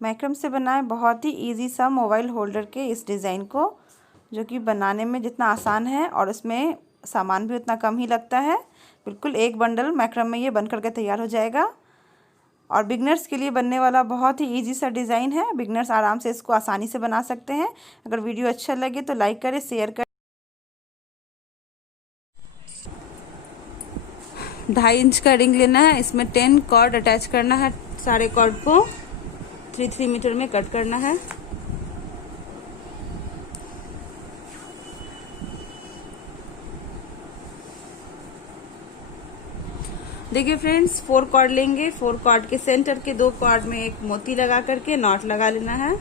Markram से बनाएं बहुत ही इजी सा मोबाइल होल्डर के इस डिज़ाइन को, जो कि बनाने में जितना आसान है और उसमें सामान भी उतना कम ही लगता है। बिल्कुल एक बंडल मैक्रम में ये बन करके तैयार हो जाएगा और बिगनर्स के लिए बनने वाला बहुत ही इजी सा डिज़ाइन है। बिगनर्स आराम से इसको आसानी से बना सकते हैं। अगर वीडियो अच्छा लगे तो लाइक करें, शेयर करें। 2.5 इंच का रिंग लेना है, इसमें 10 कॉर्ड अटैच करना है। सारे कॉर्ड को 3 मीटर में कट करना है। देखिए फ्रेंड्स, 4 कॉर्ड लेंगे। 4 कॉर्ड के सेंटर के 2 कॉर्ड में एक मोती लगा करके नॉट लगा लेना है।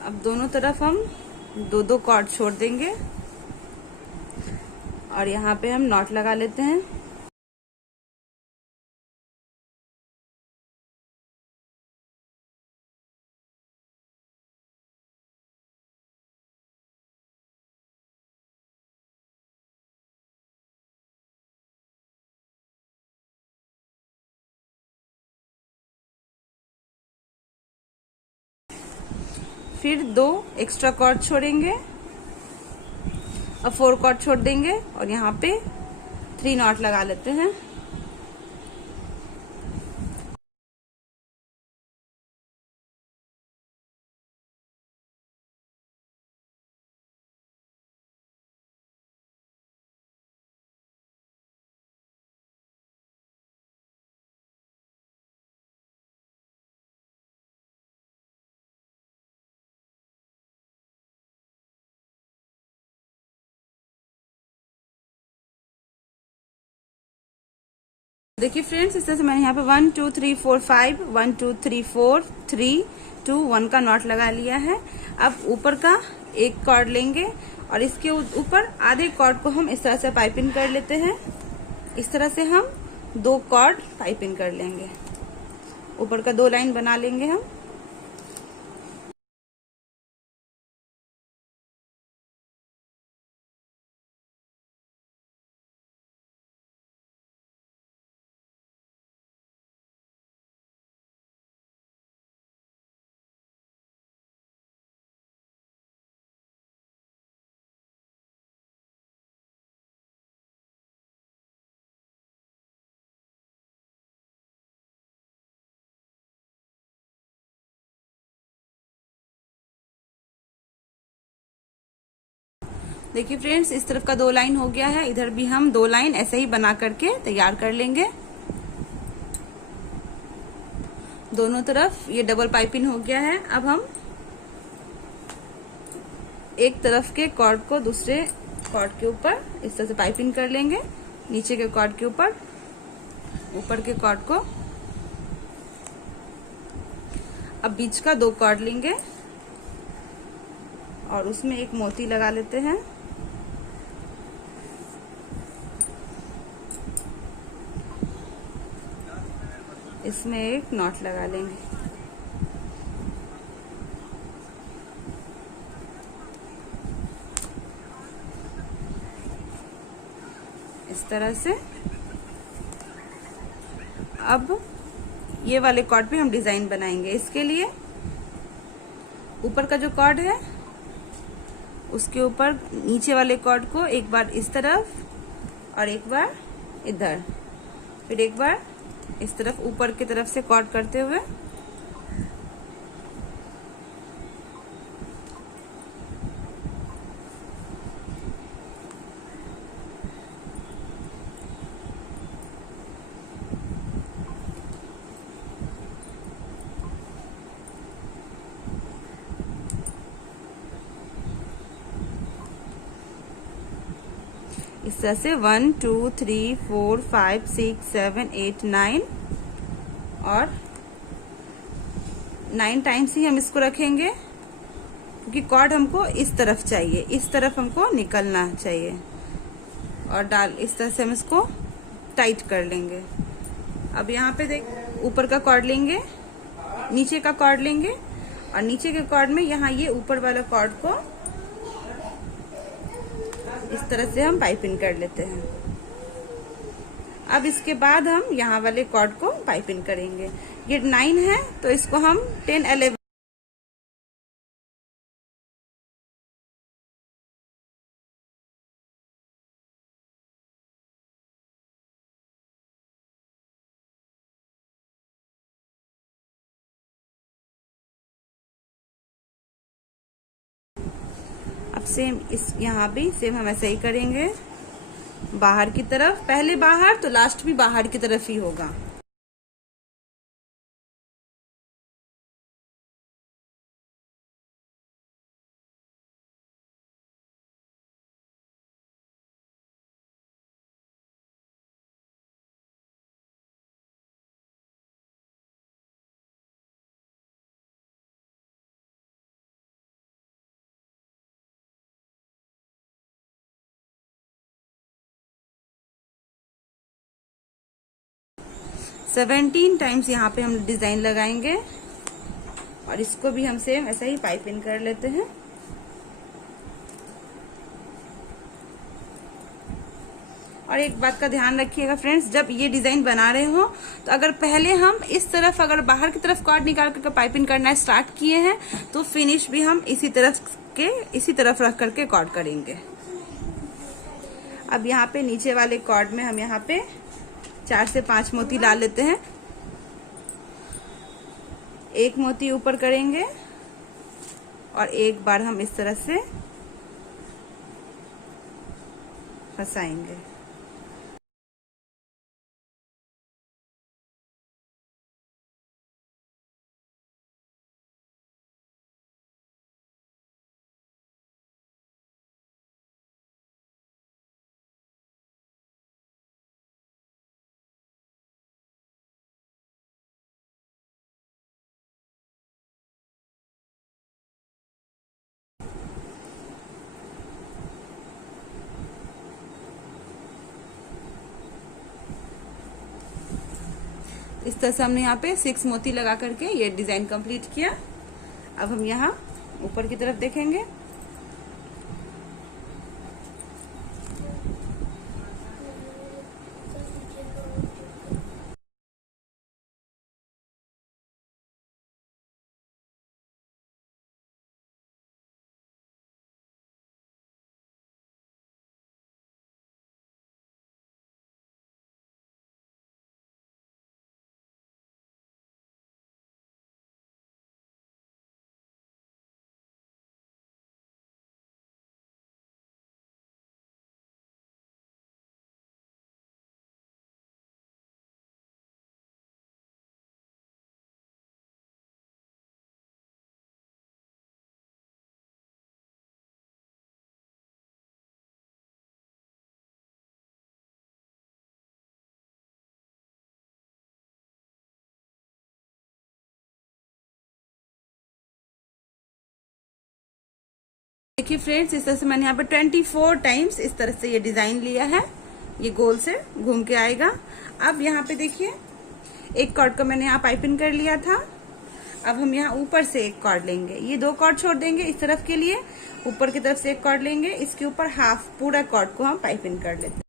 अब दोनों तरफ हम 2-2 कॉर्ड छोड़ देंगे और यहाँ पे हम नॉट लगा लेते हैं। फिर 2 एक्स्ट्रा कॉर्ड छोड़ेंगे। अब 4 कॉर्ड छोड़ देंगे और यहाँ पे 3 नॉट लगा लेते हैं। देखिए फ्रेंड्स, इस तरह से मैंने यहाँ पे 1 2 3 4 5 1 2 3 4 3 2 1 का नॉट लगा लिया है। अब ऊपर का एक कॉर्ड लेंगे और इसके ऊपर आधे कॉर्ड को हम इस तरह से पाइपिंग कर लेते हैं। इस तरह से हम 2 कॉर्ड पाइपिंग कर लेंगे। ऊपर का 2 लाइन बना लेंगे हम। देखिए फ्रेंड्स, इस तरफ का 2 लाइन हो गया है। इधर भी हम 2 लाइन ऐसे ही बना करके तैयार कर लेंगे। दोनों तरफ ये डबल पाइपिंग हो गया है। अब हम एक तरफ के कॉर्ड को दूसरे कॉर्ड के ऊपर इस तरह से पाइपिंग कर लेंगे। नीचे के कॉर्ड के ऊपर ऊपर के कॉर्ड को। अब बीच का 2 कॉर्ड लेंगे और उसमें एक मोती लगा लेते हैं। इसमें एक नॉट लगा लेंगे। इस तरह से अब ये वाले कॉर्ड पे हम डिजाइन बनाएंगे। इसके लिए ऊपर का जो कॉर्ड है उसके ऊपर नीचे वाले कॉर्ड को एक बार इस तरफ और एक बार इधर, फिर एक बार इस तरफ ऊपर की तरफ से कॉर्ड करते हुए इस तरह से 1 2 3 4 5 6 7 8 9 और 9 टाइम्स ही हम इसको रखेंगे, क्योंकि कॉर्ड हमको इस तरफ चाहिए, इस तरफ हमको निकलना चाहिए। और इस तरह से हम इसको टाइट कर लेंगे। अब यहाँ पे देख, ऊपर का कॉर्ड लेंगे, नीचे का कॉर्ड लेंगे, और नीचे के कॉर्ड में यहाँ ये ऊपर वाला कॉर्ड को इस तरह से हम पाइपिंग कर लेते हैं। अब इसके बाद हम यहाँ वाले कॉर्ड को पाइपिंग करेंगे। ये 9 है तो इसको हम 10, 11 अब सेम इस यहाँ भी सेम हम ऐसे ही करेंगे। बाहर की तरफ, पहले बाहर तो लास्ट भी बाहर की तरफ ही होगा। सेवेंटीन टाइम्स यहाँ पे हम डिजाइन लगाएंगे, और इसको भी हम सेम ऐसा ही पाइपिंग कर लेते हैं। और एक बात का ध्यान रखिएगा फ्रेंड्स, जब ये डिजाइन बना रहे हो तो अगर पहले हम इस तरफ, अगर बाहर की तरफ कॉर्ड निकाल करके पाइपिंग करना स्टार्ट किए हैं, तो फिनिश भी हम इसी तरफ रख करके कॉर्ड करेंगे। अब यहाँ पे नीचे वाले कॉर्ड में हम यहाँ पे 4 से 5 मोती डाल लेते हैं। एक मोती ऊपर करेंगे और एक बार हम इस तरह से फंसाएंगे। इस तरह से हमने यहाँ पे 6 मोती लगा करके ये डिजाइन कंप्लीट किया। अब हम यहाँ ऊपर की तरफ देखेंगे। देखिए फ्रेंड्स, इस तरह से मैंने यहाँ पे 24 टाइम्स इस तरह से ये डिजाइन लिया है। ये गोल से घूम के आएगा। अब यहाँ पे देखिए, एक कॉर्ड को मैंने यहाँ पाइपिंग कर लिया था। अब हम यहाँ ऊपर से एक कॉर्ड लेंगे, ये 2 कॉर्ड छोड़ देंगे इस तरफ के लिए। ऊपर की तरफ से एक कॉर्ड लेंगे, इसके ऊपर हाफ पूरा कॉर्ड को हम पाइपिंग कर लेते हैं।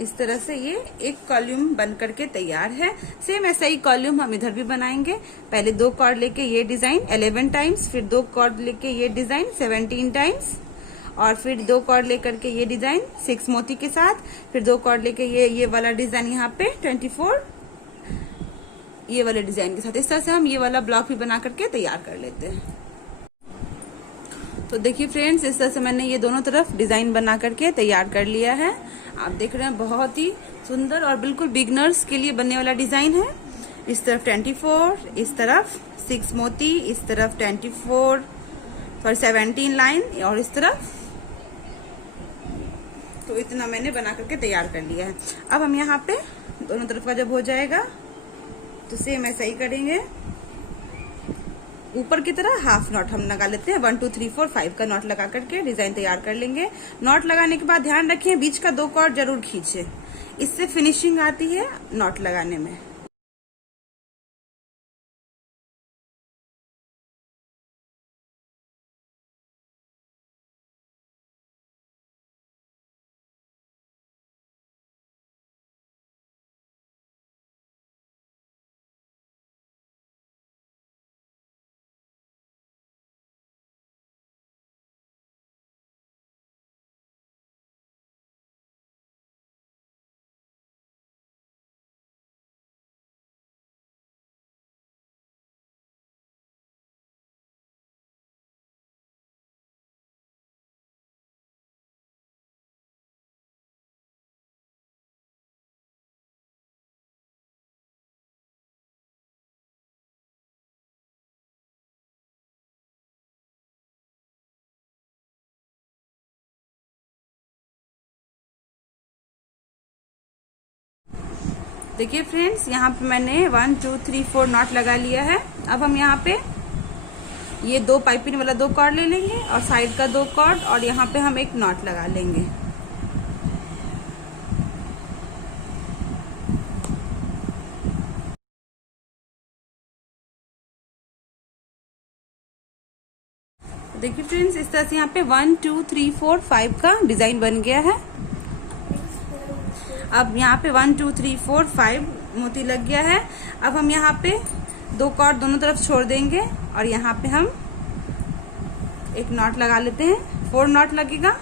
इस तरह से ये एक कॉलम बन करके तैयार है। सेम ऐसा ही कॉलम हम इधर भी बनाएंगे। पहले 2 कॉर्ड लेके ये डिजाइन 11 टाइम्स, फिर 2 कॉर्ड लेके ये डिजाइन 17 टाइम्स, और फिर 2 कॉर्ड लेकर के ये डिजाइन 6 मोती के साथ, फिर 2 कॉर्ड लेके ये वाला डिजाइन यहाँ पे 24 ये वाले डिजाइन के साथ। इस तरह से हम ये वाला ब्लॉक भी बना करके तैयार कर लेते हैं। तो देखिए फ्रेंड्स, इस तरह से मैंने ये दोनों तरफ डिजाइन बना करके तैयार कर लिया है। आप देख रहे हैं बहुत ही सुंदर और बिल्कुल बिगनर्स के लिए बनने वाला डिजाइन है। इस तरफ 24, इस तरफ 6 मोती, इस तरफ 17 लाइन और इस तरफ। तो इतना मैंने बना करके तैयार कर लिया है। अब हम यहाँ पे दोनों तरफ का जब हो जाएगा तो सेम ऐसा ही करेंगे। ऊपर की तरह हाफ नॉट हम लगा लेते हैं। 1 2 3 4 5 का नॉट लगा करके डिजाइन तैयार कर लेंगे। नॉट लगाने के बाद ध्यान रखें बीच का 2 कॉर्ड जरूर खींचे, इससे फिनिशिंग आती है नॉट लगाने में। देखिए फ्रेंड्स, यहाँ पे मैंने 1 2 3 4 नॉट लगा लिया है। अब हम यहाँ पे ये 2 पाइपिंग वाला 2 कॉर्ड ले लेंगे और साइड का 2 कॉर्ड, और यहाँ पे हम एक नॉट लगा लेंगे। देखिए फ्रेंड्स, इस तरह से यहाँ पे 1 2 3 4 5 का डिजाइन बन गया है। अब यहाँ पे 1 2 3 4 5 मोती लग गया है। अब हम यहाँ पे 2 कॉर्ड दोनों तरफ छोड़ देंगे और यहाँ पे हम एक नॉट लगा लेते हैं। 4 नॉट लगेगा।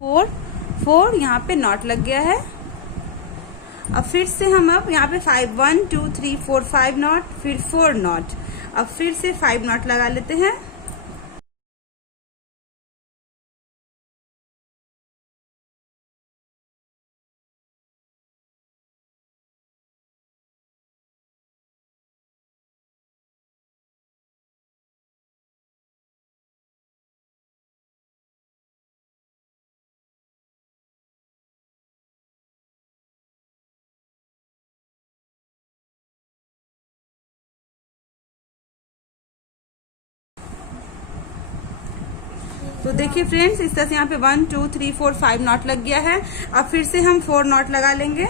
फोर 4 यहाँ पे नॉट लग गया है। अब फिर से हम अब यहाँ पे 5 1 2 3 4 5 नॉट, फिर 4 नॉट। अब फिर से 5 नॉट लगा लेते हैं। तो देखिए फ्रेंड्स, इस तरह से यहाँ पे 1 2 3 4 5 नॉट लग गया है। अब फिर से हम 4 नॉट लगा लेंगे।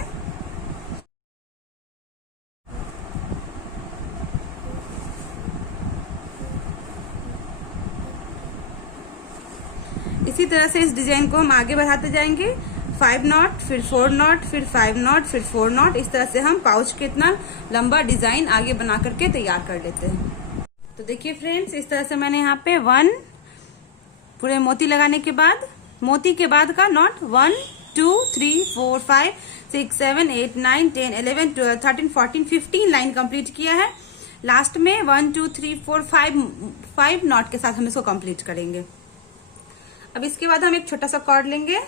इसी तरह से इस डिजाइन को हम आगे बढ़ाते जाएंगे। 5 नॉट, फिर 4 नॉट, फिर 5 नॉट, फिर 4 नॉट। इस तरह से हम पाउच के इतना लंबा डिजाइन आगे बना करके तैयार कर लेते हैं। तो देखिए फ्रेंड्स, इस तरह से मैंने यहाँ पे 1 पूरे मोती लगाने के बाद, मोती के बाद का नॉट 1 2 3 4 5 6 7 8 9 10 11 12 13 14 15 लाइन कंप्लीट किया है। लास्ट में 1 2 3 4 5 नॉट के साथ हम इसको कंप्लीट करेंगे। अब इसके बाद हम एक छोटा सा कॉर्ड लेंगे।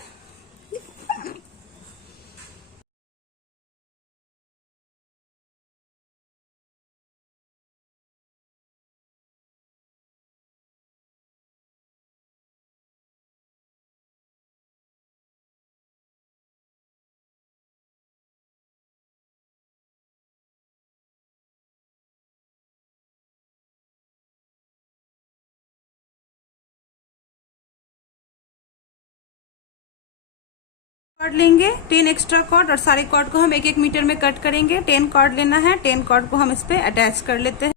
कॉर्ड लेंगे 10 एक्स्ट्रा कॉर्ड, और सारे कॉर्ड को हम 1 1 मीटर में कट करेंगे। 10 कॉर्ड लेना है। 10 कॉर्ड को हम इस पे अटैच कर लेते हैं।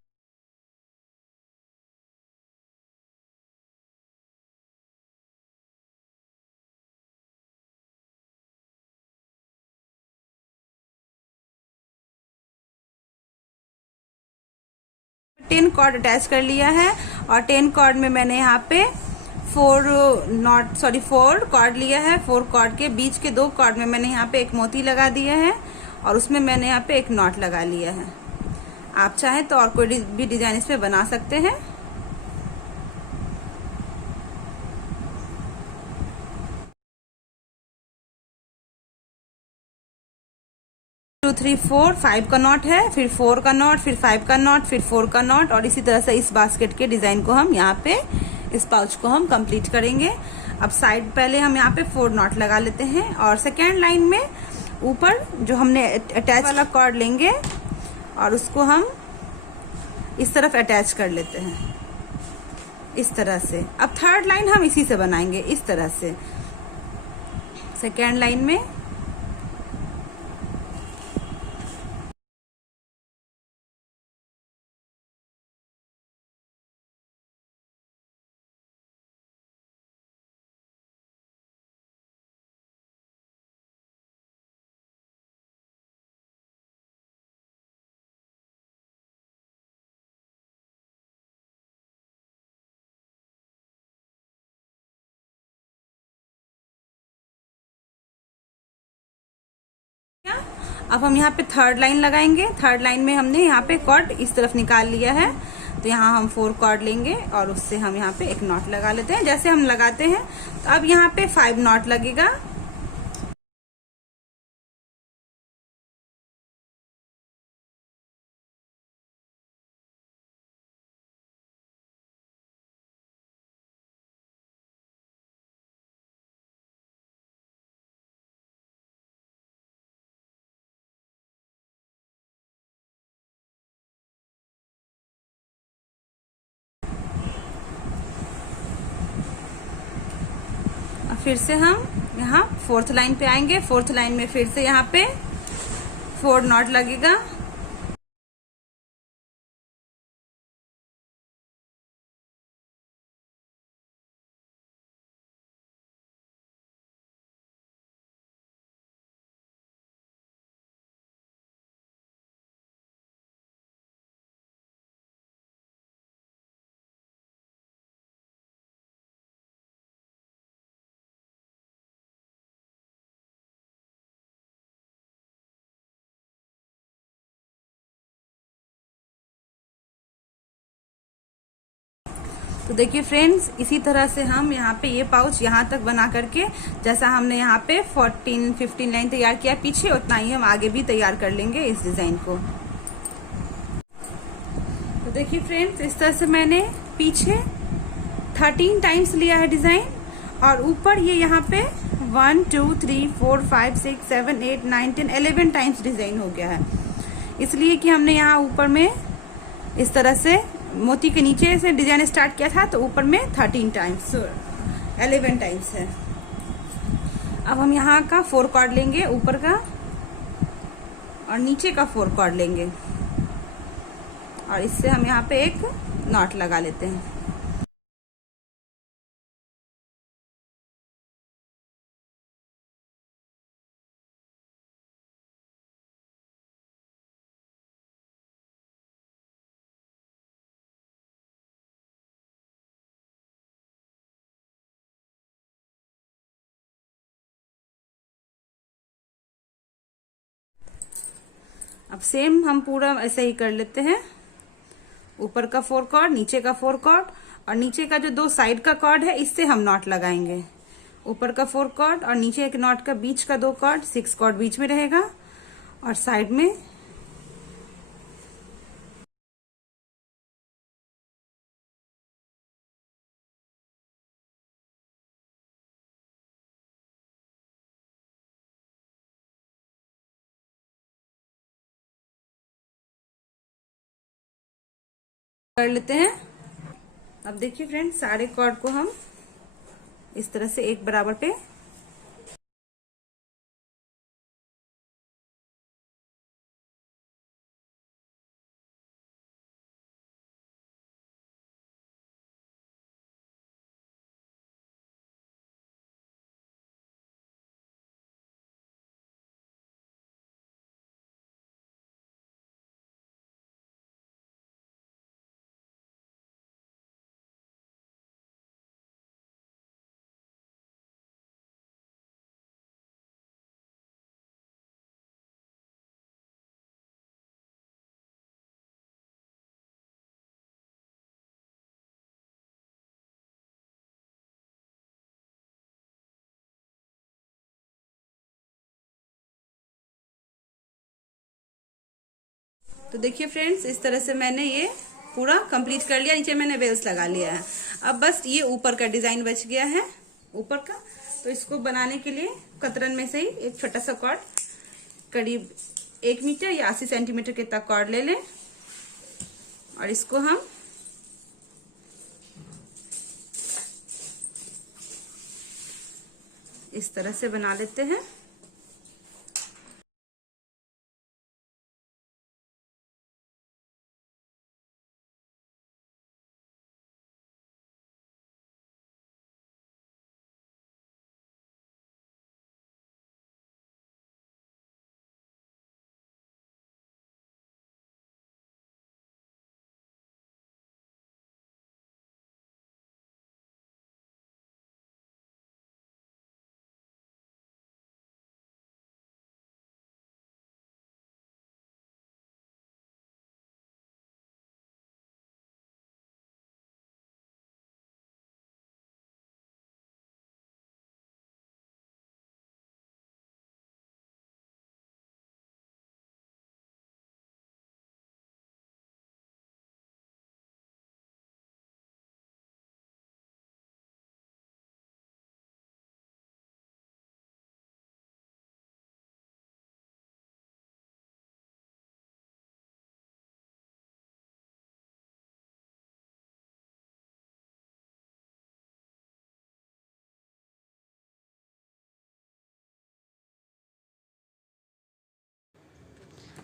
10 कॉर्ड अटैच कर लिया है और 10 कॉर्ड में मैंने यहाँ पे 4 कॉर्ड लिया है। 4 कॉर्ड के बीच के 2 कॉर्ड में मैंने यहाँ पे एक मोती लगा दिया है और उसमें मैंने यहाँ पे एक नॉट लगा लिया है। आप चाहें तो और कोई भी डिजाइन इसमें बना सकते हैं। 2 3 4 5 का नॉट है, फिर 4 का नॉट, फिर 5 का नॉट, फिर 4 का नॉट और इसी तरह से इस बास्केट के डिजाइन को हम यहाँ पे इस पाउच को हम कंप्लीट करेंगे। अब साइड पहले हम यहाँ पे 4 नॉट लगा लेते हैं और सेकेंड लाइन में ऊपर जो हमने अटैच वाला कॉर्ड लेंगे और उसको हम इस तरफ अटैच कर लेते हैं इस तरह से। अब थर्ड लाइन हम इसी से बनाएंगे इस तरह से। सेकेंड लाइन में अब हम यहाँ पे थर्ड लाइन लगाएंगे। थर्ड लाइन में हमने यहाँ पे कॉर्ड इस तरफ निकाल लिया है, तो यहाँ हम 4 कॉर्ड लेंगे और उससे हम यहाँ पे एक नॉट लगा लेते हैं जैसे हम लगाते हैं। तो अब यहाँ पे 5 नॉट लगेगा। फिर से हम यहाँ 4th लाइन पे आएंगे। 4th लाइन में फिर से यहाँ पे 4 नॉट लगेगा। तो देखिए फ्रेंड्स, इसी तरह से हम यहाँ पे ये पाउच यहाँ तक बना करके, जैसा हमने यहाँ पे 14-15 लाइन तैयार किया पीछे, उतना ही हम आगे भी तैयार कर लेंगे इस डिजाइन को। तो देखिए फ्रेंड्स, इस तरह से मैंने पीछे 13 टाइम्स लिया है डिजाइन और ऊपर ये यहाँ पे 1 2 3 4 5 6 7 8 9 10 11 टाइम्स डिजाइन हो गया है। इसलिए कि हमने यहाँ ऊपर में इस तरह से मोती के नीचे से डिजाइन स्टार्ट किया था, तो ऊपर में 13 टाइम्स 11 टाइम्स है। अब हम यहाँ का 4 कॉर्ड लेंगे, ऊपर का और नीचे का 4 कॉर्ड लेंगे और इससे हम यहाँ पे एक नॉट लगा लेते हैं। अब सेम हम पूरा ऐसे ही कर लेते हैं। ऊपर का 4 कॉर्ड, नीचे का 4 कॉर्ड और नीचे का जो 2 साइड का कॉर्ड है इससे हम नॉट लगाएंगे। ऊपर का 4 कॉर्ड और नीचे एक नॉट का बीच का 2 कॉर्ड, 6 कॉर्ड बीच में रहेगा और साइड में कर लेते हैं। अब देखिए फ्रेंड्स, सारे कॉर्ड को हम इस तरह से एक बराबर पे तो देखिए फ्रेंड्स, इस तरह से मैंने ये पूरा कंप्लीट कर लिया। नीचे मैंने बेल्स लगा लिया है। अब बस ये ऊपर का डिजाइन बच गया है ऊपर का। तो इसको बनाने के लिए कतरन में से ही एक छोटा सा कॉर्ड, करीब 1 मीटर या 80 सेंटीमीटर के तक कॉर्ड ले लें और इसको हम इस तरह से बना लेते हैं।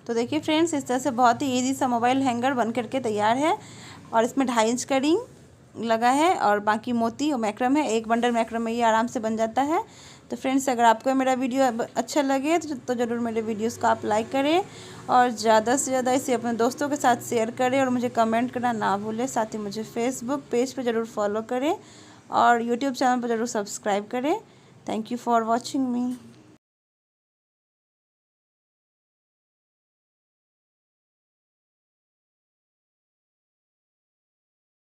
तो देखिए फ्रेंड्स, इस तरह से बहुत ही इजी सा मोबाइल हैंगर बन करके तैयार है। और इसमें 2.5 इंच का रिंग लगा है और बाकी मोती और मैक्रम है। एक बंडल मैक्रम में ये आराम से बन जाता है। तो फ्रेंड्स, अगर आपको मेरा वीडियो अच्छा लगे तो ज़रूर मेरे वीडियोस को आप लाइक करें और ज़्यादा से ज़्यादा इसे अपने दोस्तों के साथ शेयर करें और मुझे कमेंट करना ना भूलें। साथ ही मुझे फेसबुक पेज पर ज़रूर फॉलो करें और यूट्यूब चैनल पर ज़रूर सब्सक्राइब करें। Thank you for watching me.